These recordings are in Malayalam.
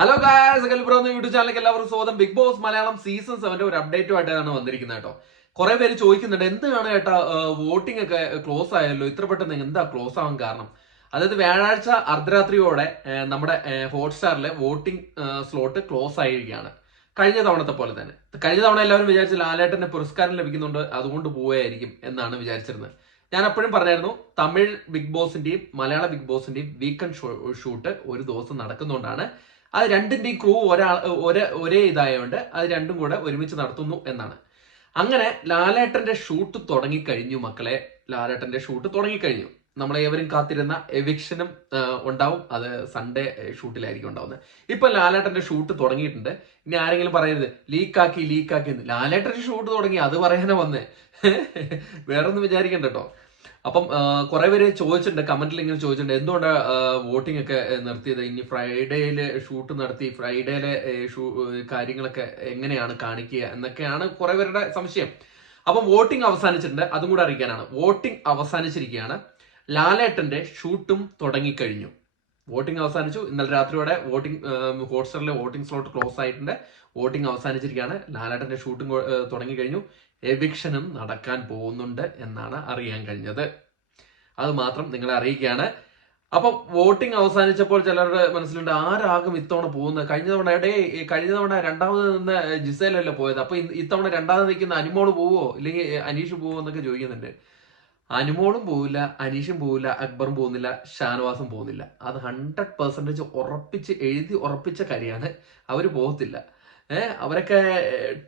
ഹലോ ഗായ്സ്, ഗൽബ്രോ എന്ന യൂട്യൂബ് ചാനലിലേക്ക് എല്ലാവർക്കും സ്വാഗതം. ബിഗ് ബോസ് മലയാളം സീസൺ 7 ഒരു അപ്ഡേറ്റുമായിട്ടാണ് വന്നിരിക്കുന്നത് കേട്ടോ. കുറെ പേര് ചോദിക്കുന്നുണ്ട് എന്താണ് കേട്ടാ വോട്ടിംഗ് ഒക്കെ ക്ലോസ് ആയല്ലോ, ഇത്ര പെട്ടെന്ന് എന്താ ക്ലോസ് ആവാൻ കാരണം? അതായത് വ്യാഴാഴ്ച അർദ്ധരാത്രിയോടെ നമ്മുടെ ഹോട്ട്സ്റ്റാറിലെ വോട്ടിംഗ് സ്ലോട്ട് ക്ലോസ് ആയിരിക്കുകയാണ്. കഴിഞ്ഞ തവണത്തെ പോലെ തന്നെ. കഴിഞ്ഞ തവണ എല്ലാവരും വിചാരിച്ചു ലാലേട്ടന് പുരസ്കാരം ലഭിക്കുന്നുണ്ട്, അതുകൊണ്ട് പോവുകയായിരിക്കും എന്നാണ് വിചാരിച്ചിരുന്നത്. ഞാൻ അപ്പോഴും പറഞ്ഞായിരുന്നു, തമിഴ് ബിഗ് ബോസിന്റെയും മലയാള ബിഗ് ബോസിന്റെയും വീക്കെൻഡ് ഷൂട്ട് ഒരു ദിവസം നടക്കുന്നതുകൊണ്ടാണ് അത് രണ്ടിന്റെയും ക്രൂ ഒരേ ഇതായതുകൊണ്ട് അത് രണ്ടും കൂടെ ഒരുമിച്ച് നടത്തുന്നു എന്നാണ്. അങ്ങനെ ലാലേട്ടന്റെ ഷൂട്ട് തുടങ്ങിക്കഴിഞ്ഞു മക്കളെ. ലാലേട്ടന്റെ ഷൂട്ട് തുടങ്ങിക്കഴിഞ്ഞു. നമ്മളേവരും കാത്തിരുന്ന എവിക്ഷനും ഉണ്ടാവും. അത് സൺഡേ ഷൂട്ടിലായിരിക്കും ഉണ്ടാവുന്നത്. ഇപ്പൊ ലാലേട്ടന്റെ ഷൂട്ട് തുടങ്ങിയിട്ടുണ്ട്. ഇനി ആരെങ്കിലും പറയരുത് ലീക്കാക്കി എന്ന്. ലാലേട്ടന്റെ ഷൂട്ട് തുടങ്ങി അത് പറയാനാ വന്നേ. വേറൊന്നും വിചാരിക്കണ്ട കേട്ടോ. അപ്പം കുറെ പേര് ചോദിച്ചിട്ടുണ്ട്, കമന്റിൽ ഇങ്ങനെ ചോദിച്ചിട്ടുണ്ട്, എന്തുകൊണ്ടാണ് വോട്ടിംഗ് ഒക്കെ നിർത്തിയത്? ഇനി ഫ്രൈഡേയില് ഷൂട്ട് നടത്തി ഫ്രൈഡേയിലെ കാര്യങ്ങളൊക്കെ എങ്ങനെയാണ് കാണിക്കുക എന്നൊക്കെയാണ് കുറെ പേരുടെ സംശയം. അപ്പം വോട്ടിംഗ് അവസാനിച്ചിട്ടുണ്ട്, അതും കൂടെ അറിയിക്കാനാണ്. വോട്ടിംഗ് അവസാനിച്ചിരിക്കുകയാണ്. ലാലേട്ടന്റെ ഷൂട്ടും തുടങ്ങിക്കഴിഞ്ഞു. വോട്ടിംഗ് അവസാനിച്ചു. ഇന്നലെ രാത്രിയോടെ ഹോട്ട്സ്റ്റാറിലെ വോട്ടിംഗ് സ്ലോട്ട് ക്ലോസ് ആയിട്ടുണ്ട്. വോട്ടിംഗ് അവസാനിച്ചിരിക്കുകയാണ്. ലാലേട്ടന്റെ ഷൂട്ടും തുടങ്ങിക്കഴിഞ്ഞു. എവിക്ഷനും നടക്കാൻ പോകുന്നുണ്ട് എന്നാണ് അറിയാൻ കഴിഞ്ഞത്. അത് മാത്രം നിങ്ങളെ അറിയിക്കുകയാണ്. അപ്പം വോട്ടിംഗ് അവസാനിച്ചപ്പോൾ ചിലരുടെ മനസ്സിലുണ്ട്, ആരാകും ഇത്തവണ പോകുന്നത്? കഴിഞ്ഞ തവണ രണ്ടാമത് നിന്ന് ജിസേലല്ലേ പോയത്, അപ്പൊ ഇത്തവണ രണ്ടാമത് നിൽക്കുന്ന അനുമോള് പോവോ ഇല്ലെങ്കിൽ അനീഷ് പോവോ എന്നൊക്കെ ചോദിക്കുന്നുണ്ട്. അനുമോളും പോവില്ല, അനീഷും പോവില്ല, അക്ബറും പോകുന്നില്ല, ഷാനവാസും പോകുന്നില്ല. അത് 100% എഴുതി ഉറപ്പിച്ച കാര്യമാണ്. അവര് പോകത്തില്ല. അവരൊക്കെ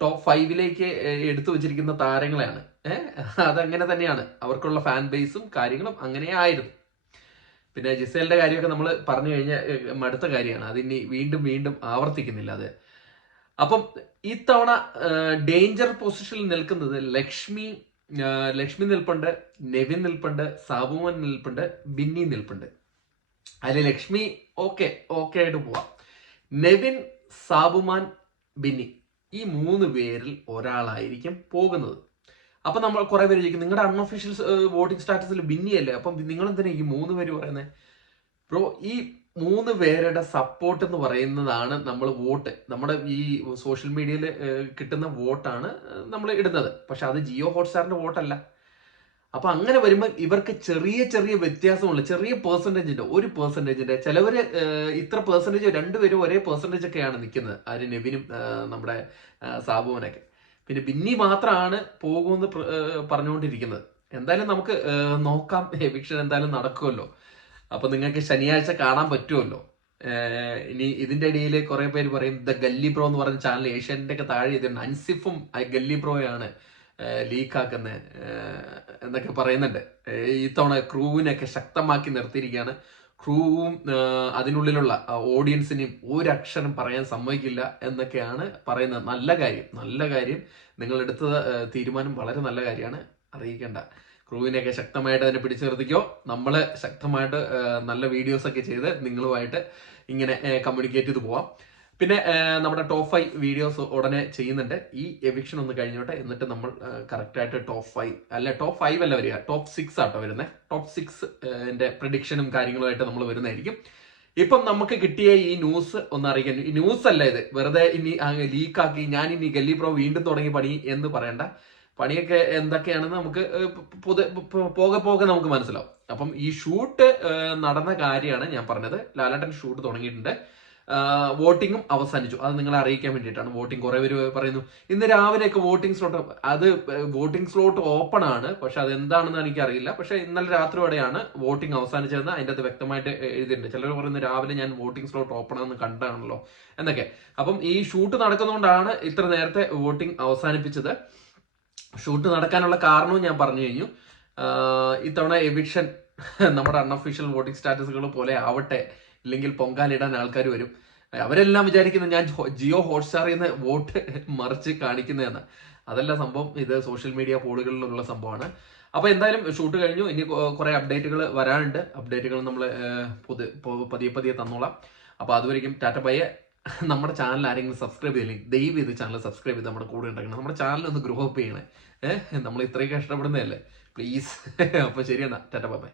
ടോപ്പ് 5ലേക്ക് എടുത്തു വെച്ചിരിക്കുന്ന താരങ്ങളെയാണ്. അതങ്ങനെ തന്നെയാണ്. അവർക്കുള്ള ഫാൻ ബേസും കാര്യങ്ങളും അങ്ങനെ ആയിരുന്നു. പിന്നെ ജിസേലിന്റെ കാര്യമൊക്കെ നമ്മൾ പറഞ്ഞു കഴിഞ്ഞാൽ മടുത്ത കാര്യമാണ്. അതിനി വീണ്ടും ആവർത്തിക്കുന്നില്ല അത്. അപ്പം ഇത്തവണ ഡേഞ്ചർ പൊസിഷനിൽ നിൽക്കുന്നത് ലക്ഷ്മി നിൽപ്പുണ്ട്, നെവിൻ നിൽപ്പുണ്ട്, സാബുമോൻ നിൽപ്പുണ്ട്, ബിന്നി നിൽപ്പുണ്ട്. അതിൽ ലക്ഷ്മി ഓക്കെ ആയിട്ട് പോവാം. നെവിൻ, സാബുമാൻ, ബിന്നി, ഈ 3 പേരിൽ ഒരാളായിരിക്കും പോകുന്നത്. അപ്പൊ നമ്മൾ കുറെ പേര് ചോദിക്കും, നിങ്ങളുടെ അൺഒഫീഷ്യൽ വോട്ടിംഗ് സ്റ്റാറ്റസിൽ ബിന്നിയല്ലേ, അപ്പം നിങ്ങൾ എന്തിനാ ഈ 3 പേര് പറയുന്നത്? ബ്രോ, ഈ 3 പേരുടെ സപ്പോർട്ട് എന്ന് പറയുന്നതാണ് നമ്മൾ വോട്ട്. നമ്മുടെ ഈ സോഷ്യൽ മീഡിയയിൽ കിട്ടുന്ന വോട്ടാണ് നമ്മൾ ഇടുന്നത്. പക്ഷെ അത് ജിയോ ഹോട്ട്സ്റ്റാറിന്റെ വോട്ടല്ല. അപ്പൊ അങ്ങനെ വരുമ്പോൾ ഇവർക്ക് ചെറിയ വ്യത്യാസമുള്ള ചെറിയ പെർസെന്റേജിന്റെ 1%, ചിലവര് ഇത്ര പെർസെന്റേജ്, രണ്ടുപേരും ഒരേ പെർസെന്റേജ് ഒക്കെയാണ് നിൽക്കുന്നത്. ആര്, നെവിനും നമ്മുടെ സാബുവിനൊക്കെ. പിന്നെ ബിന്നി മാത്രമാണ് പോകുമെന്ന് പറഞ്ഞുകൊണ്ടിരിക്കുന്നത്. എന്തായാലും നമുക്ക് നോക്കാം. എവിക്ഷൻ എന്തായാലും നടക്കുമല്ലോ. അപ്പൊ നിങ്ങൾക്ക് ശനിയാഴ്ച കാണാൻ പറ്റുമല്ലോ. ഇനി ഇതിന്റെ ഇടയിൽ കുറെ പേര് പറയും ദ ഗല്ലി ബ്രോ എന്ന് പറഞ്ഞ ചാനൽ ഏഷ്യാനെറ്റ് ഒക്കെ താഴെ ചെയ്തിട്ടുണ്ട്, അൻസിഫും ഗല്ലി ബ്രോയാണ് ലീക്കാക്കുന്നത് എന്നൊക്കെ പറയുന്നുണ്ട്. ഇത്തവണ ക്രൂവിനൊക്കെ ശക്തമാക്കി നിർത്തിയിരിക്കുകയാണ്. ക്രൂവും അതിനുള്ളിലുള്ള ഓഡിയൻസിനെയും ഒരക്ഷരം പറയാൻ സമ്മതിക്കില്ല എന്നൊക്കെയാണ് പറയുന്നത്. നല്ല കാര്യം. നിങ്ങൾ എടുത്ത തീരുമാനം വളരെ നല്ല കാര്യമാണ്. അറിയിക്കേണ്ട. ക്രൂവിനെയൊക്കെ ശക്തമായിട്ട് അതിനെ പിടിച്ചു നിർത്തിക്കോ. നമ്മൾ ശക്തമായിട്ട് നല്ല വീഡിയോസ് ഒക്കെ ചെയ്ത് നിങ്ങളുമായിട്ട് ഇങ്ങനെ കമ്മ്യൂണിക്കേറ്റ് ചെയ്ത് പോവാം. പിന്നെ നമ്മുടെ ടോപ്പ് 5 വീഡിയോസ് ഉടനെ ചെയ്യുന്നുണ്ട്. ഈ എവിക്ഷൻ ഒന്ന് കഴിഞ്ഞോട്ടെ, എന്നിട്ട് നമ്മൾ കറക്റ്റായിട്ട് ടോപ്പ് 5 അല്ല വരിക, ടോപ്പ് 6 ആട്ടോ വരുന്നത്. ടോപ്പ് 6 പ്രഡിക്ഷനും കാര്യങ്ങളുമായിട്ട് നമ്മൾ വരുന്നതായിരിക്കും. ഇപ്പം നമുക്ക് കിട്ടിയ ഈ ന്യൂസ് ഒന്ന് അറിയിക്കാൻ. ഈ ന്യൂസ് അല്ല ഇത്, വെറുതെ ഇനി ലീക്കാക്കി ഞാൻ ഇനി ഗല്ലി പ്രോ വീണ്ടും തുടങ്ങി പണി എന്ന് പറയണ്ട. പണിയൊക്കെ എന്തൊക്കെയാണെന്ന് നമുക്ക് പോകെ നമുക്ക് മനസ്സിലാവും. അപ്പം ഈ ഷൂട്ട് നടന്ന കാര്യമാണ് ഞാൻ പറഞ്ഞത്. ലാലേട്ടൻ ഷൂട്ട് തുടങ്ങിയിട്ടുണ്ട്. വോട്ടിങ്ങും അവസാനിച്ചു. അത് നിങ്ങളെ അറിയിക്കാൻ വേണ്ടിയിട്ടാണ്. വോട്ടിംഗ് കുറെ പേര് പറയുന്നു ഇന്ന് രാവിലെയൊക്കെ വോട്ടിംഗ് സ്ലോട്ട് ഓപ്പൺ ആണ്, പക്ഷെ അതെന്താണെന്ന് എനിക്കറിയില്ല. പക്ഷെ ഇന്നലെ രാത്രിയോടെയാണ് വോട്ടിംഗ് അവസാനിച്ചതെന്ന് അതിൻ്റെ അത് വ്യക്തമായിട്ട് എഴുതിയിട്ടുണ്ട്. ചിലർ പറയുന്നത് രാവിലെ ഞാൻ വോട്ടിംഗ് സ്ലോട്ട് ഓപ്പൺ ആണെന്ന് കണ്ടാണല്ലോ എന്നൊക്കെ. അപ്പം ഈ ഷൂട്ട് നടക്കുന്നതുകൊണ്ടാണ് ഇത്ര നേരത്തെ വോട്ടിംഗ് അവസാനിപ്പിച്ചത്. ഷൂട്ട് നടക്കാനുള്ള കാരണവും ഞാൻ പറഞ്ഞു കഴിഞ്ഞു. ഇത്തവണ എവിക്ഷൻ നമ്മുടെ അൺഒഫീഷ്യൽ വോട്ടിംഗ് സ്റ്റാറ്റസുകൾ പോലെ ആവട്ടെ, ഇല്ലെങ്കിൽ പൊങ്കാലിടാൻ ആൾക്കാർ വരും. അവരെല്ലാം വിചാരിക്കുന്നത് ഞാൻ ജിയോ ഹോട്ട്സ്റ്റാറിൽ നിന്ന് വോട്ട് മറിച്ച് കാണിക്കുന്നതെന്ന്. അതല്ല സംഭവം. ഇത് സോഷ്യൽ മീഡിയ പോളുകളിലുള്ള സംഭവമാണ്. അപ്പൊ എന്തായാലും ഷൂട്ട് കഴിഞ്ഞു. ഇനി കുറെ അപ്ഡേറ്റുകൾ വരാനുണ്ട്. അപ്ഡേറ്റുകൾ നമ്മൾ പതിയെ തന്നോളാം. അപ്പൊ അതുവരെയും ടാറ്റ ബൈ. നമ്മുടെ ചാനൽ ആരെങ്കിലും സബ്സ്ക്രൈബ് ചെയ്തില്ലെങ്കിൽ ദയവ് ചെയ്ത് ചാനൽ സബ്സ്ക്രൈബ് ചെയ്ത് നമ്മുടെ കൂടെ ഉണ്ടാക്കണം. നമ്മുടെ ചാനൽ ഒന്ന് ഗ്രോ അപ്പ് ചെയ്യണേ. നമ്മൾ ഇത്രയും കഷ്ടപ്പെടുന്നതല്ലേ, പ്ലീസ്. അപ്പൊ ശരിയെന്നാ, ടാറ്റ ബൈ.